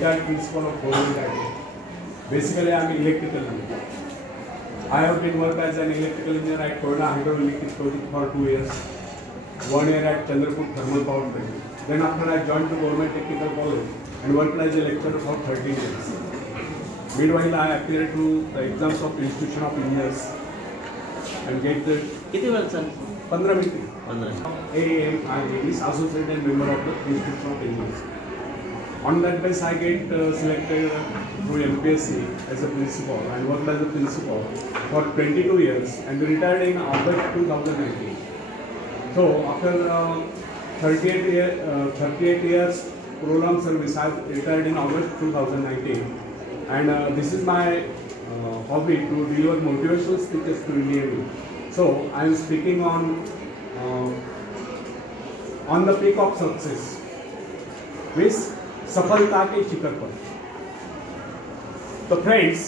That principle of government. Basically, I am electrical engineer. I have been working as an electrical engineer at Koyana Hydroelectric Project for 2 years. 1 year at Chandrapur Thermal Power Plant. Then after I joined the Government Technical College and worked as a lecturer for 13 years. Meanwhile, I appeared to the exams of Institution of Engineers and get the. कितने वर्ष sir? 15 minute. 15. AAMI is associated member of the Institution of Engineers. On that basis, I get selected through MPSC as a principal and worked as a principal for 22 years and retired in August 2019. So after 38 years prolonged service, I retired in August 2019, and this is my hobby to deliver motivational speeches to Indian. So I am speaking on the peak of success, with सफलता के शिखर पर. तो friends,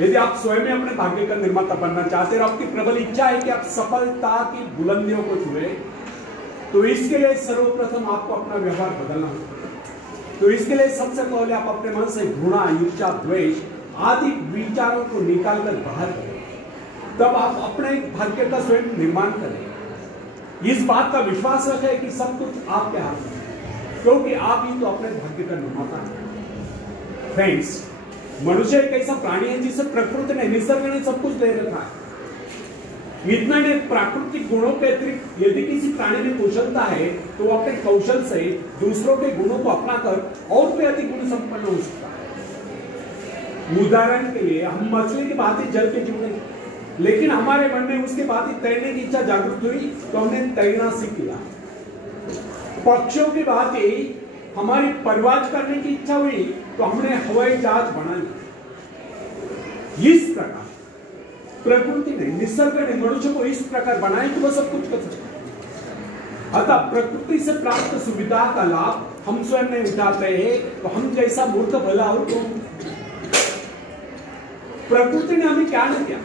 यदि आप स्वयं में अपने भाग्य का निर्माता बनना चाहते हैं और आपकी प्रबल इच्छा है कि आप सफलता की बुलंदियों को छुए, तो इसके लिए सर्वप्रथम आपको अपना व्यवहार बदलना होगा. तो इसके लिए सबसे पहले आप अपने मन से घृणा, ईर्ष्या, द्वेष आदि विचारों को निकालकर बाहर करें. तब आप अपने भाग्य का स्वयं निर्माण करें. इस बात का विश्वास रखें कि सब कुछ आपके हाथ में, क्योंकि आप ही तो अपने भाग्य का निर्माता हैं. फ्रेंड्स, मनुष्य एक ऐसा प्राणी है जिसे प्रकृति ने, निसर्ग ने सब कुछ दे रखा है. इतना ने प्राकृतिक गुणों के अतिरिक्त यदि किसी प्राणी में कुशलता है तो वो अपने कौशल से दूसरों के गुणों को अपनाकर और भी अधिक गुण संपन्न हो सकता है. उदाहरण के लिए, हम मछली की भांति जल के जीव नहीं, लेकिन हमारे मन में उसके भांति तैरने की इच्छा जागृत हुई तो हमने तैरना सीख लिया. पक्षियों की भांति हमारी परवाज करने की इच्छा हुई तो हमने हवाई जहाज बना लिया. इस प्रकार प्रकृति ने, निसर्ग ने मनुष्य को इस प्रकार बनाया कि वह सब कुछ कर सकता. अतः प्रकृति से प्राप्त सुविधा का लाभ हम स्वयं नहीं उठाते हैं तो हम जैसा मूर्ख भला हो. तो प्रकृति ने हमें क्या नहीं दिया?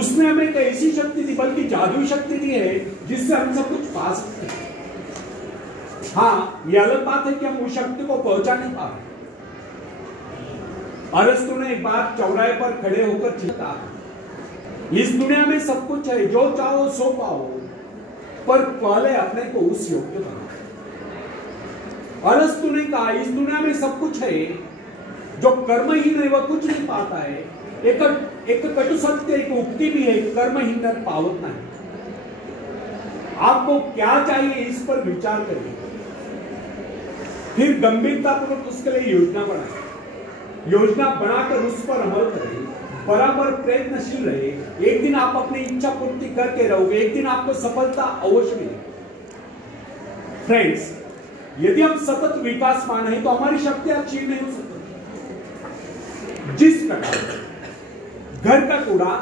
उसने हमें एक ऐसी शक्ति दी, बल्कि जादुई शक्ति दी है जिससे हम सब कुछ पा सकते हैं. हाँ, ये अलग बात है कि हम उस शक्ति को पहुंचा नहीं पा रहे. अरस्तु ने एक बार चौराहे पर खड़े होकर चिल्लाया, इस दुनिया में सब कुछ है, जो चाहो सो पाओ, पर पहले अपने को उस योग्य बनाओ. अरस्तु ने कहा, इस दुनिया में सब कुछ है, जो कर्महीन है वह कुछ नहीं पाता है. एक कटु सत्य, एक उक्ति भी है, कर्महीन नर पावत नहीं. आपको क्या चाहिए इस पर विचार करिए, फिर गंभीरतापूर्वक उसके लिए योजना बनाए. योजना बनाकर उस पर अमल करें, बराबर प्रयत्नशील रहे. एक दिन आप अपनी इच्छा पूर्ति करके रहोगे, एक दिन आपको सफलता अवश्य मिलेगी. फ्रेंड्स, यदि हम सतत विकासमान हैं तो हमारी शक्तियां क्षीण नहीं हो सकती. जिस प्रकार घर का कूड़ा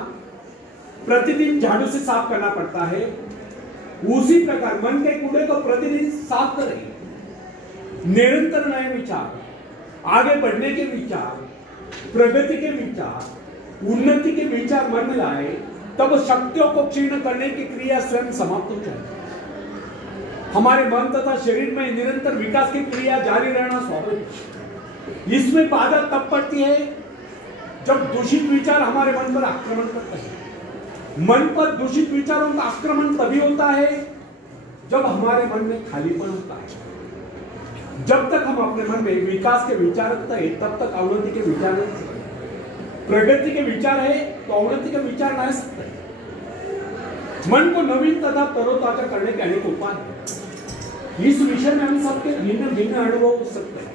प्रतिदिन झाड़ू से साफ करना पड़ता है, उसी प्रकार मन के कूड़े को प्रतिदिन साफ करें. निरंतर नए विचार, आगे बढ़ने के विचार, प्रगति के विचार, उन्नति के विचार मन में लाए, तब शक्तियों को क्षीण करने की क्रिया स्वयं समाप्त हो जाएगी. हमारे मन तथा शरीर में निरंतर विकास की क्रिया जारी रहना स्वाभाविक. इसमें बाधा तब पड़ती है जब दूषित विचार हमारे मन पर आक्रमण करते हैं. मन पर दूषित विचारों का आक्रमण तभी होता है जब हमारे मन में खालीपन होता है. जब तक हम अपने मन में विकास के विचार रखते हैं तब तक अवनति के विचार नहीं सकते. प्रगति के विचार है तो अवनति के विचार नहीं सकते. मन को नवीन तथा तरोताजा करने के अनेक उपाय हैं. इस विषय में हम सबके भिन्न भिन्न अनुभव हो सकते हैं.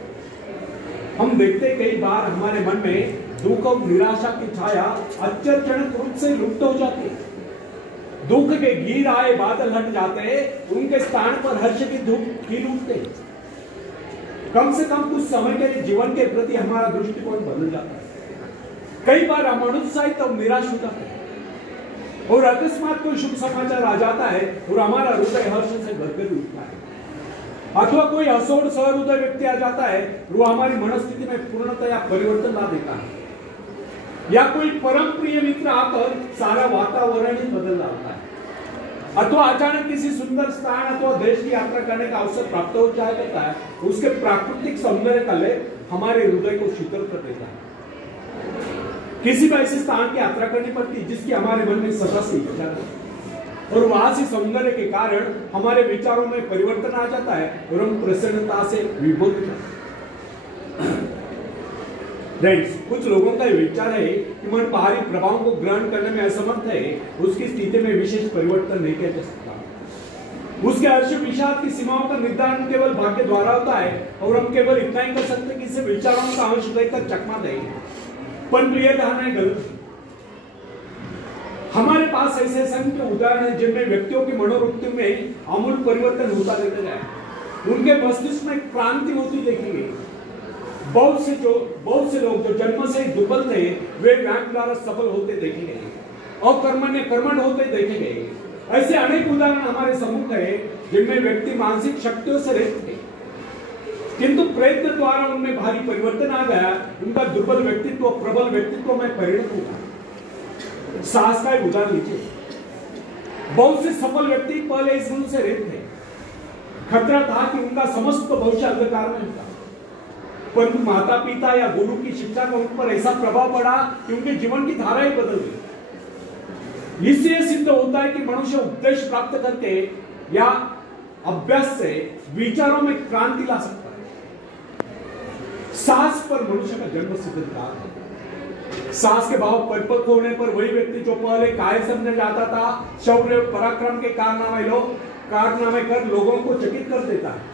हम देखते कई बार हमारे मन में दुख और निराशा की छाया आश्चर्यजनक रूप से लुप्त हो जाती है. दुख के घिर आए बादल हट जाते हैं, उनके स्थान पर हर्ष की धूप खिल उठते हैं. कम से कम कुछ समय के लिए जीवन के प्रति हमारा दृष्टिकोण बदल जाता है. कई बार हम अनुत्साहित और निराश हो जाते हैं और अकस्मात कोई शुभ समाचार आ जाता है और हमारा हृदय हर्ष से गदगद उठता है. अथवा कोई असोड़ सहृदय व्यक्ति आ जाता है, वो हमारी मनस्थिति में पूर्णतया परिवर्तन ला देता है. या कोई परम प्रिय मित्र आकर सारा वातावरण ही बदल जाता है. अथवा अचानक किसी सुंदर स्थान अथवा देश की यात्रा करने का अवसर प्राप्त हो जाया करता है, उसके प्राकृतिक सौंदर्य का लेप हमारे हृदय को शीतल कर देता है। किसी भी ऐसे स्थान की यात्रा करनी पड़ती है जिसकी हमारे मन में सदा से इच्छा है, और वहां से सौंदर्य के कारण हमारे विचारों में परिवर्तन आ जाता है और हम प्रसन्नता से विभोर हो जाते हैं। फ्रेंड्स, कुछ लोगों का विचार है कि मन बाहरी प्रभावों को ग्रहण करने में असमर्थ है, उसकी स्थिति में विशेष परिवर्तन नहीं किया जा सकता। उसके हर्ष विषाद की सीमाओं का निर्धारण केवल भाग्य द्वारा होता है, और हम केवल इतना ही कर सकते हैं कि इसे विचारों का अंश देकर चकमा दें, परंतु यह धारणा गलत है। हमारे पास ऐसे असंख्य उदाहरण हैं जिनमें व्यक्तियों की मनोवृत्ति में आमूल परिवर्तन होता देखा गया है। उनके मस्तिष्क में क्रांति होती देखी गई। बहुत से लोग जो जन्म से दुर्बल थे, वे व्यायाम द्वारा सफल होते देखे गए और कर्मण्य होते देखे गए। ऐसे अनेक उदाहरण हमारे सम्मुख है जिनमें व्यक्ति मानसिक शक्तियों से रहित थे, किंतु प्रयत्न द्वारा उनमें भारी परिवर्तन आ गया। उनका दुर्बल व्यक्तित्व प्रबल व्यक्तित्व में परिणत हुआ। साहस का एक उदाहरण लीजिए। बहुत से सफल व्यक्ति पहले इस गुण से रहित थे। खतरा था कि उनका समस्त भविष्य अंधकार में होता, परंतु माता पिता या गुरु की शिक्षा का उन पर ऐसा प्रभाव पड़ा कि उनके जीवन की धारा ही बदल गई। इससे सिद्ध होता है कि मनुष्य उपदेश प्राप्त करके या अभ्यास से विचारों में क्रांति ला सकता है। साहस पर मनुष्य का जन्म सिद्ध अधिकार है। साहस के भाव परिपक्व होने पर वही व्यक्ति जो पहले कायर समझा जाता था, शौर्य पराक्रम के कारनामे कर लोगों को चकित कर देता है।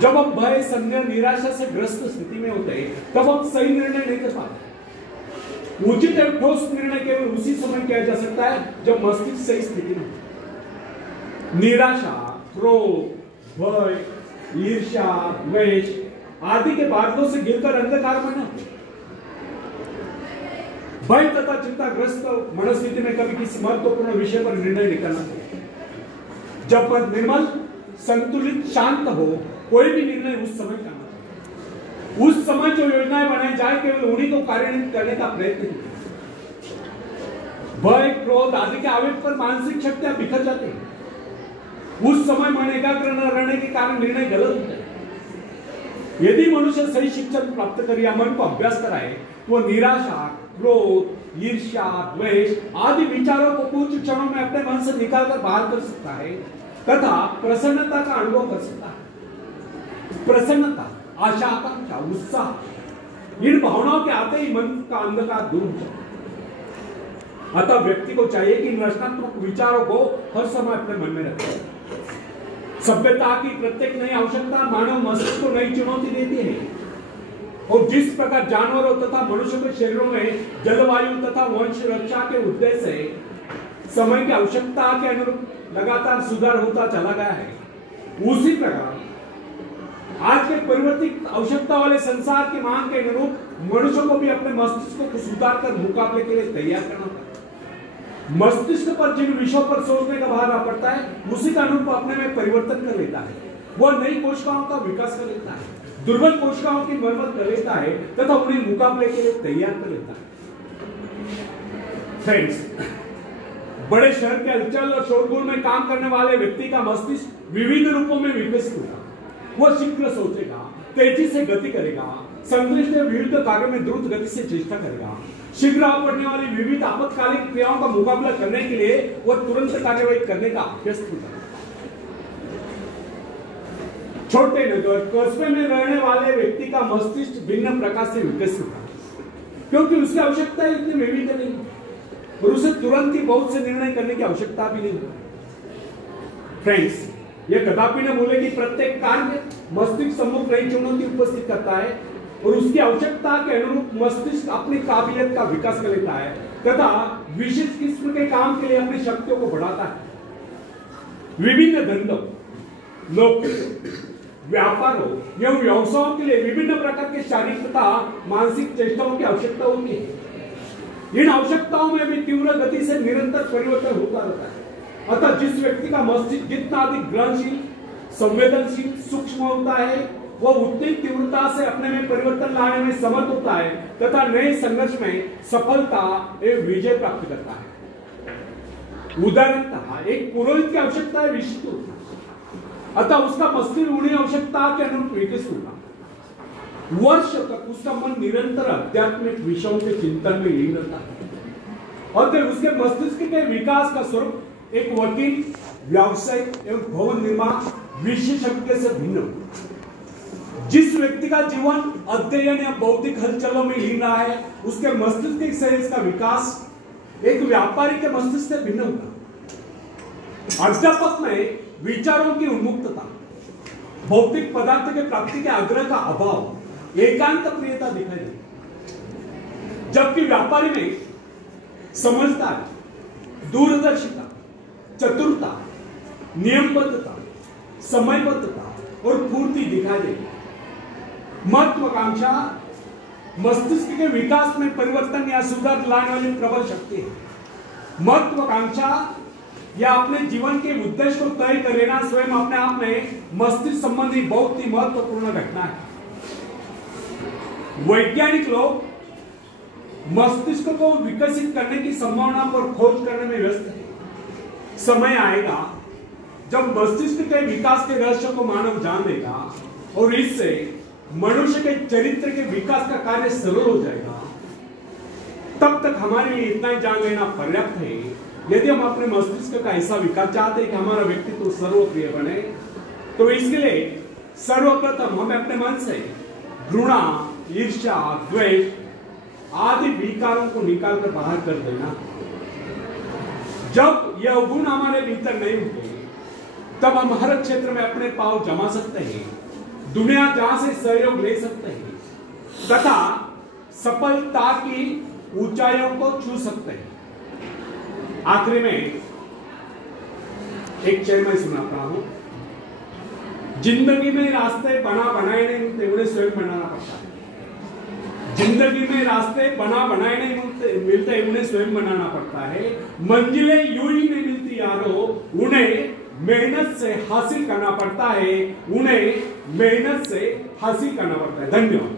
जब हम भय, संदेह, निराशा से ग्रस्त स्थिति में होते हैं, तब हम सही निर्णय नहीं कर पाते। उचित एवं ठोस निर्णय केवल उसी समय किया जा सकता है जब मस्तिष्क सही स्थिति में हो। निराशा, क्रोध, भय, ईर्ष्या, द्वेष आदि के बादलों से गिरकर अंधकार में न हो। भय तथा चिंताग्रस्त मनस्थिति में कभी किसी महत्वपूर्ण विषय पर निर्णय नहीं करना चाहिए। जब मन निर्मल, संतुलित, शांत हो, कोई भी निर्णय उस समय करना चाहिए। उस समय जो योजनाएं बनाई जाए केवल उन्हीं को कार्यान्वित करने का प्रयत्न कीजिए। भय, क्रोध आदि के आवेग पर मानसिक शक्तियां बिखर जाती हैं। उस समय मन एकाग्र न रहने के कारण निर्णय गलत होते हैं। यदि मनुष्य सही शिक्षण प्राप्त करे या मन को अभ्यास कराए, तो निराशा, क्रोध, ईर्ष्या, द्वेष आदि विचारों को कुछ क्षणों में अपने मन से निकालकर बाहर कर सकता है तथा प्रसन्नता का अनुभव कर सकता है। प्रसन्नता, आशा, आकांक्षा, उत्साह, इन भावनाओं के आते ही मन का अंधकार दूर हो जाता है। अतः व्यक्ति को चाहिए कि रचनात्मक विचारों को हर समय अपने मन में रखे। सभ्यता की प्रत्येक नई आवश्यकता मानव मस्तिष्क को नई चुनौती देती है, और जिस प्रकार जानवरों तथा मनुष्यों के शरीरों में जलवायु तथा वंश रक्षा के उद्देश्य से समय की आवश्यकता के अनुरूप लगातार सुधार होता चला गया है, उसी प्रकार आज के परिवर्तित आवश्यकता वाले संसार की मांग के अनुरूप मनुष्य को भी अपने मस्तिष्क को सुधार कर मुकाबले के लिए तैयार करना पड़ता है। मस्तिष्क पर जिन विषयों पर सोचने का भार आ पड़ता है, उसी का अनुरूप अपने में परिवर्तन कर लेता है। वह नई कोशिकाओं का विकास कर लेता है, दुर्बल कोशिकाओं की मरम्मत कर लेता है तथा उन्हें मुकाबले के लिए तैयार कर लेता है। फ्रेंड्स, बड़े शहर के हलचल और शोरगुल में काम करने वाले व्यक्ति का मस्तिष्क विविध रूपों में विकसित होगा। वह शीघ्र सोचेगा, तेजी से गति करेगा, संश्लिष्ट विविध कार्यों में द्रुत गति से चेष्टा करेगा। शीघ्र आ पड़ने वाली विविध आपातकालिक क्रियाओं का मुकाबला करने के लिए वह तुरंत कार्यवाही करने का अभ्यस्त होता है। छोटे नगर, कस्बे में रहने वाले व्यक्ति का मस्तिष्क भिन्न प्रकार से विकसित होता है, क्योंकि उसकी आवश्यकता इतनी विविध नहीं और उसे तुरंत ही बहुत से निर्णय करने की आवश्यकता भी नहीं होती। फ्रेंड्स, यह कदापि न भूले कि प्रत्येक कार्य मस्तिष्क सम्मुख नई चुनौती उपस्थित करता है और उसकी आवश्यकता के अनुरूप मस्तिष्क अपनी काबिलियत का विकास कर लेता है तथा विशिष्ट किस्म के काम के लिए अपनी शक्तियों को बढ़ाता है। विभिन्न धंधों, नौकरियों, व्यापारों एवं व्यवसायों के लिए विभिन्न प्रकार के शारीरिक तथा मानसिक चेष्टाओं की आवश्यकता होती है। इन आवश्यकताओं में भी तीव्र गति से निरंतर परिवर्तन होता रहता है। अतः जिस व्यक्ति का मस्तिष्क जितना अधिक ग्रहणशील, संवेदनशील, सूक्ष्म होता है, वह उतनी तीव्रता से अपने में परिवर्तन लाने में समर्थ होता है तथा नए संघर्ष में सफलता एवं विजय प्राप्त करता है। उदाहरणतः एक पुरोहित की आवश्यकता है विशिष्ट होती, अतः उसका मस्तिष्क उन्हीं आवश्यकता के अनुरूप विकसित होगा। वर्ष तक उसका मन निरंतर आध्यात्मिक विषयों के चिंतन में लीन रहता है और फिर उसके मस्तिष्क के विकास का स्वरूप एक वकील, व्यावसायिक एवं भवन निर्माण विशेषज्ञ से भिन्न होता है। जिस व्यक्ति का जीवन अध्ययन या बौद्धिक हलचलों में लीन रहा है, उसके मस्तिष्क शरीर का विकास एक व्यापारी के मस्तिष्क से भिन्न होता है। अध्यापक में विचारों की उन्मुक्तता, भौतिक पदार्थ के प्राप्ति के आग्रह का अभाव, एकांत प्रियता दिखाई देती, जबकि व्यापारी में समझदारी, दूरदर्शिता, चतुरता, नियमबद्धता, समयबद्धता और पूर्ति दिखाई देगी। महत्वाकांक्षा मस्तिष्क के विकास में परिवर्तन या सुधार लाने वाली प्रबल शक्ति है। महत्वाकांक्षा या अपने जीवन के उद्देश्य को तय कर लेना स्वयं अपने आप में मस्तिष्क संबंधी बहुत ही महत्वपूर्ण घटना है। वैज्ञानिक लोग मस्तिष्क को विकसित करने की संभावना पर खोज करने में व्यस्त हैं। समय आएगा जब मस्तिष्क के विकास के रहस्य को मानव जान लेगा और इससे मनुष्य के चरित्र के विकास का कार्य सरल हो जाएगा। तब तक हमारे लिए इतना ही जान लेना पर्याप्त है। यदि हम अपने मस्तिष्क का ऐसा विकास चाहते हैं कि हमारा व्यक्तित्व सर्वप्रिय बने, तो इसके लिए सर्वप्रथम हमें अपने मन से घृणा, ईर्ष्या, द्वेष आदि विकारों को निकालकर बाहर कर देना। जब यह गुण हमारे भीतर नहीं होंगे, तब हम हर क्षेत्र में अपने पांव जमा सकते हैं, दुनिया जहां से सहयोग ले सकते हैं तथा सफलता की ऊंचाइयों को छू सकते हैं। आखिरी में एक शेर मैं सुनाता हूं। जिंदगी में रास्ते बनाए नहीं मिलते, उन्हें स्वयं बनाना पड़ता है। जिंदगी में रास्ते बनाए नहीं मिलते, उन्हें स्वयं बनाना पड़ता है। मंजिलें यूं ही नहीं मिलती यारो, उन्हें मेहनत से हासिल करना पड़ता है। उन्हें मेहनत से हासिल करना पड़ता है। धन्यवाद।